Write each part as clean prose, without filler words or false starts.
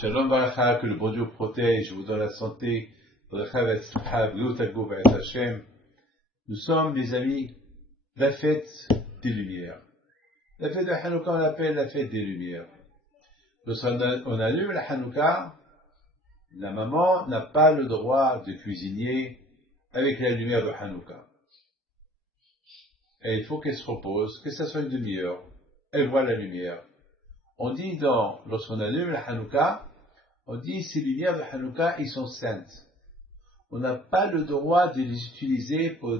Shalom Baracha, que le bon Dieu protège, vous donne la santé. Nous sommes, mes amis, la fête des Lumières. La fête de Hanouka, on l'appelle la fête des Lumières. Lorsqu'on allume la Hanouka, la maman n'a pas le droit de cuisiner avec la lumière de Hanouka. Et il faut qu'elle se repose, que ça soit une demi-heure. Elle voit la lumière. On dit lorsqu'on allume la Hanouka, on dit ces lumières de Hanouka, ils sont saintes. On n'a pas le droit de les utiliser pour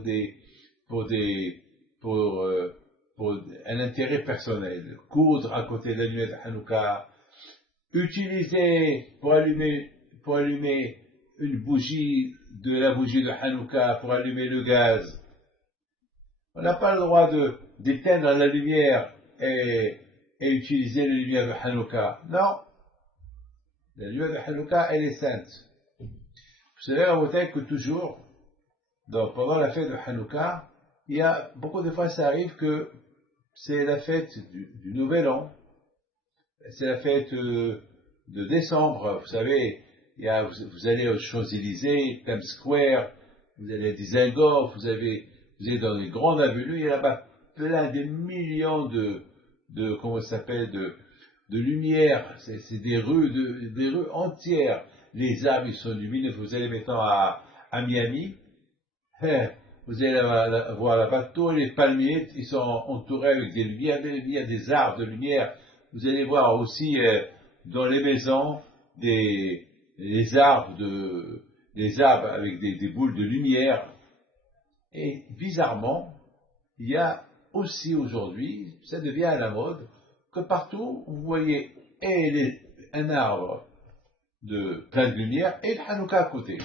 un intérêt personnel. Coudre à côté de la lumière de Hanouka, utiliser pour allumer une bougie de la bougie de Hanouka, pour allumer le gaz. On n'a pas le droit d'éteindre la lumière et utiliser la lumière de Hanouka. Non. La lumière de Hanouka, elle est sainte. Vous savez, Rabotai, que toujours, pendant la fête de Hanouka, il y a beaucoup de fois, ça arrive que c'est la fête du Nouvel An. C'est la fête de décembre. Vous savez, vous allez aux Champs-Élysées, Times Square, vous allez à Dizengoff, vous allez dans les grandes avenues, il y a là-bas plein de millions de lumière. C'est des rues entières. Les arbres, ils sont lumineux. Vous allez maintenant à Miami, vous allez voir là-bas, tous les palmiers, ils sont entourés avec des lumières, des arbres de lumière. Vous allez voir aussi dans les maisons des arbres avec des boules de lumière. Et bizarrement, il y a aussi aujourd'hui, ça devient à la mode, que partout vous voyez un arbre plein de lumière et le Hanouka à côté.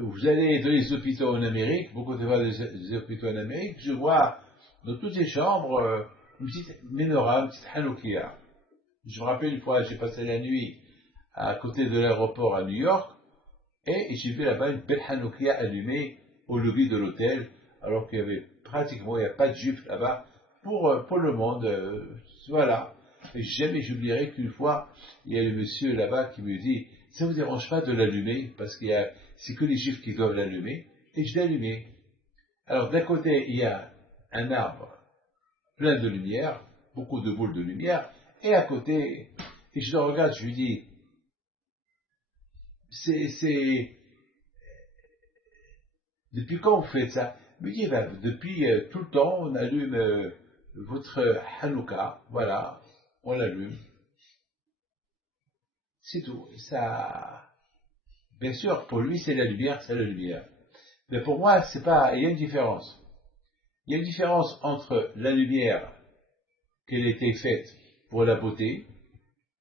Vous allez dans les hôpitaux en Amérique, beaucoup de fois des hôpitaux en Amérique, je vois dans toutes les chambres une petite menorah, une petite Hanoukia. Je me rappelle une fois, j'ai passé la nuit à côté de l'aéroport à New York et j'ai vu là-bas une belle Hanoukia allumée au lobby de l'hôtel, alors qu'il y avait pratiquement, il n'y a pas de juifs là-bas pour le monde. Voilà. Et jamais j'oublierai qu'une fois, il y a le monsieur là-bas qui me dit, ça ne vous dérange pas de l'allumer, parce c'est que les juifs qui doivent l'allumer, et je l'ai allumé. Alors d'un côté, il y a un arbre plein de lumière, beaucoup de boules de lumière, et à côté, et je le regarde, je lui dis, depuis quand vous faites ça? Il me dit, depuis tout le temps, on allume votre Hanouka, voilà, on l'allume. C'est tout. Ça, bien sûr, pour lui, c'est la lumière, c'est la lumière. Mais pour moi, c'est pas, il y a une différence. Il y a une différence entre la lumière qu'elle était faite pour la beauté,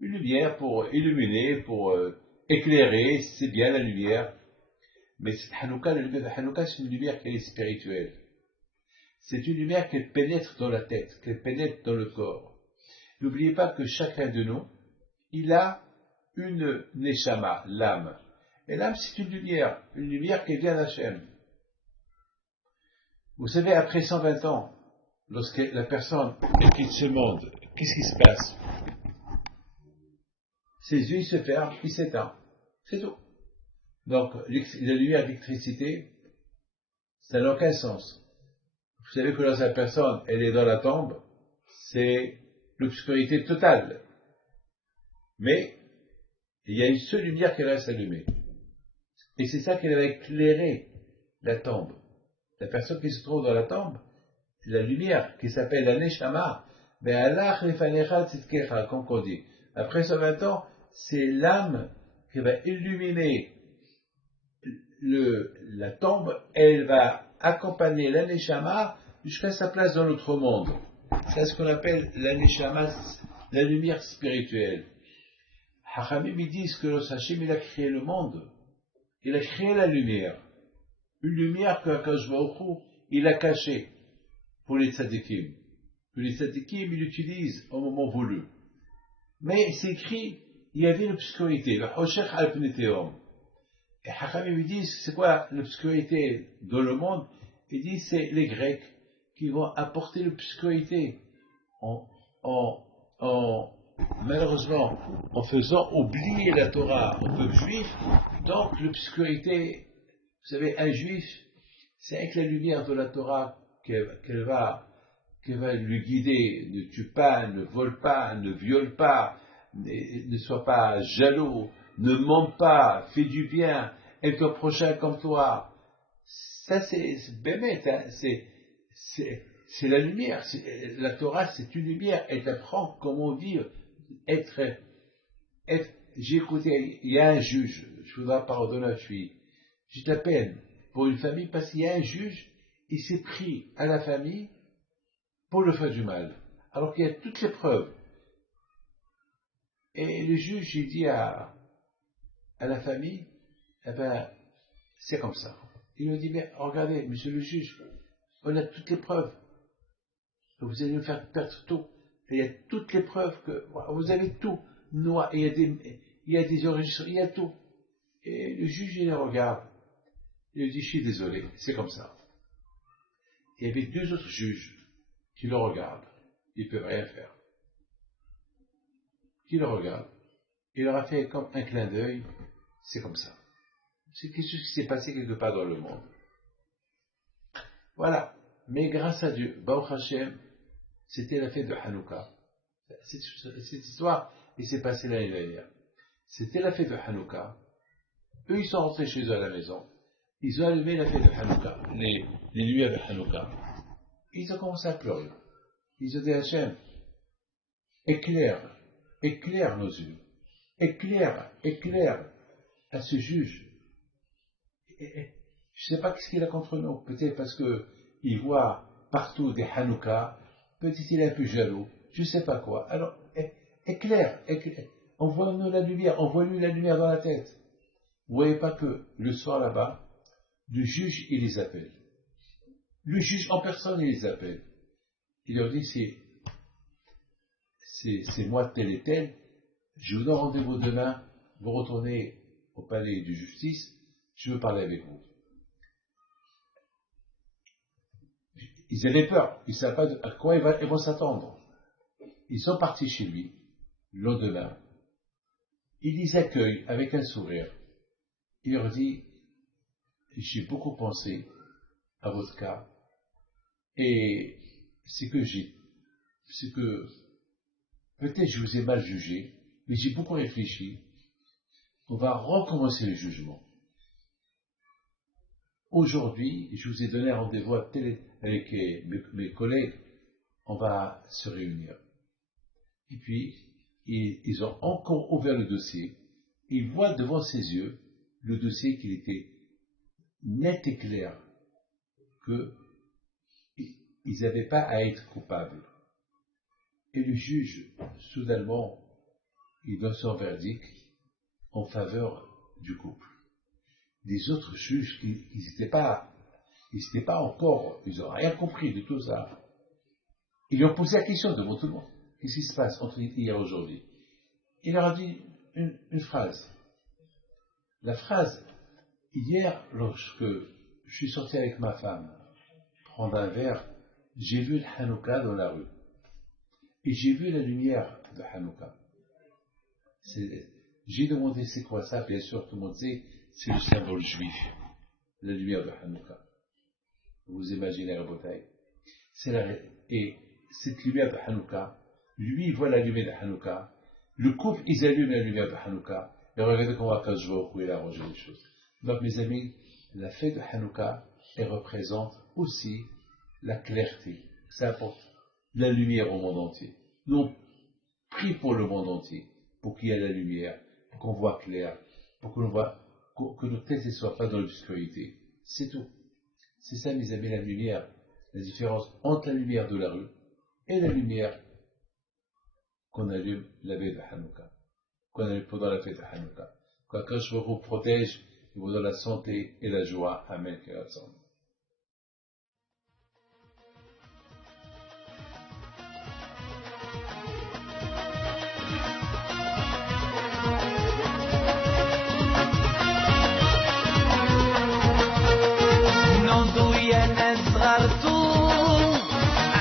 une lumière pour illuminer, pour éclairer, c'est bien la lumière. Mais cette Hanouka, la lumière de Hanouka, c'est une lumière qui est spirituelle. C'est une lumière qui pénètre dans la tête, qui pénètre dans le corps. N'oubliez pas que chacun de nous, il a une neshama, l'âme. Et l'âme, c'est une lumière qui vient d'Hachem. Vous savez, après 120 ans, lorsque la personne quitte ce monde, qu'est-ce qui se passe? Ses yeux se ferment, il s'éteint. C'est tout. Donc, la lumière d'électricité, ça n'a aucun sens. Vous savez que lorsque la personne, elle est dans la tombe, c'est l'obscurité totale. Mais, il y a une seule lumière qui reste allumée. Et c'est ça qui va éclairer la tombe. La personne qui se trouve dans la tombe, la lumière qui s'appelle la Neshama, comme on dit. Après 120 ans, c'est l'âme qui va illuminer la tombe, elle va accompagner la Neshama jusqu'à sa place dans notre monde. C'est ce qu'on appelle la Neshama, la lumière spirituelle. Hachamim, ils disent que lorsque Hachem, il a créé le monde, il a créé la lumière. Une lumière que Akash Baruch Hu, il a cachée pour les tzadikim. Que les tzadikim, ils l'utilisent au moment voulu. Mais c'est écrit, il y avait l'obscurité, le Hoshech al Pnei Tehom. Et Hachamim, ils disent, c'est quoi l'obscurité dans le monde? Ils disent, c'est les Grecs qui vont apporter l'obscurité en malheureusement, en faisant oublier la Torah au peuple juif, donc l'obscurité, vous savez, un juif, c'est avec la lumière de la Torah qu'elle va lui guider. Ne tue pas, ne vole pas, ne viole pas, ne sois pas jaloux, ne ment pas, fais du bien, aime ton prochain comme toi. Ça, c'est bémet, hein, c'est la lumière. La Torah, c'est une lumière. Elle t'apprend comment vivre, être. J'ai écouté, il y a un juge, je voudrais pardonner à fille. J'ai de la peine pour une famille parce qu'il y a un juge, il s'est pris à la famille pour le faire du mal, alors qu'il y a toutes les preuves. Et le juge, il dit à la famille, eh ben, c'est comme ça. Il lui dit, mais regardez, monsieur le juge, on a toutes les preuves. Vous allez nous faire perdre tout. Et il y a toutes les preuves que vous avez tout. Noir, il y a des enregistrements, il y a tout. Et le juge, il les regarde. Il lui dit, je suis désolé, c'est comme ça. Il y avait deux autres juges qui le regardent. Ils ne peuvent rien faire. Qui le regardent. Il leur a fait comme un clin d'œil. C'est comme ça. C'est quelque chose qui s'est passé quelque part dans le monde. Voilà. Mais grâce à Dieu, Baruch Hashem, c'était la fête de Hanouka. Cette histoire, il s'est passé l'année dernière. C'était la fête de Hanouka. Eux, ils sont rentrés chez eux à la maison. Ils ont allumé la fête de Hanouka, les lumières de Hanouka. Ils ont commencé à pleurer. Ils ont dit à Hachem, éclaire nos yeux. Éclaire à ce juge. Je ne sais pas ce qu'il a contre nous. Peut-être parce qu'il voit partout des Hanouka. Peut-être qu'il est un peu jaloux. Je ne sais pas quoi. Alors, éclaire. Envoie-nous la lumière. Envoie-lui la lumière dans la tête. Vous ne voyez pas que le soir là-bas, le juge, il les appelle. Le juge en personne, il les appelle. Il leur dit, c'est moi tel et tel. Je vous donne rendez-vous demain. Vous retournez au palais de justice. Je veux parler avec vous. Ils avaient peur. Ils ne savaient pas à quoi ils vont s'attendre. Ils sont partis chez lui. Le lendemain, il les accueille avec un sourire. Il leur dit, j'ai beaucoup pensé à votre cas, et c'est que peut-être je vous ai mal jugé, mais j'ai beaucoup réfléchi. On va recommencer le jugement. Aujourd'hui, je vous ai donné un rendez-vous avec mes collègues, on va se réunir. Et puis, ils ont encore ouvert le dossier. Ils voient devant ses yeux le dossier qu'il était net et clair, qu'ils n'avaient pas à être coupables. Et le juge, soudainement, il donne son verdict en faveur du couple. Les autres juges, ils n'étaient pas encore, ils n'ont rien compris de tout ça. Ils lui ont posé la question devant tout le monde. Qu'est-ce qui se passe entre hier et aujourd'hui? Il leur a dit une phrase. La phrase, hier, lorsque je suis sorti avec ma femme prendre un verre, j'ai vu le Hanouka dans la rue. Et j'ai vu la lumière de Hanouka. J'ai demandé c'est quoi ça, bien sûr, tout le monde sait, c'est le symbole juif, la lumière de Hanouka. Vous imaginez la bataille. Et cette lumière de Hanouka, lui, il voit la lumière de Hanouka, le couple, ils allument la lumière de Hanouka, et regardez comment il a arrangé les choses. Donc, mes amis, la fête de Hanouka, elle représente aussi la clarté. Ça apporte la lumière au monde entier. Nous, on prie pour le monde entier, pour qu'il y ait la lumière, pour qu'on voit clair, pour que nos têtes ne soient pas dans l'obscurité. C'est tout. C'est ça, mes amis, la lumière. La différence entre la lumière de la rue et la lumière qu'on allume la veille de Hanouka, qu'on allume pendant la fête de Hanouka. Quand je vous protège, il vous donne la santé et la joie. Amen.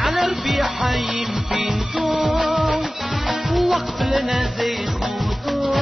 على في حي فينتو وقف لنا زي خوتو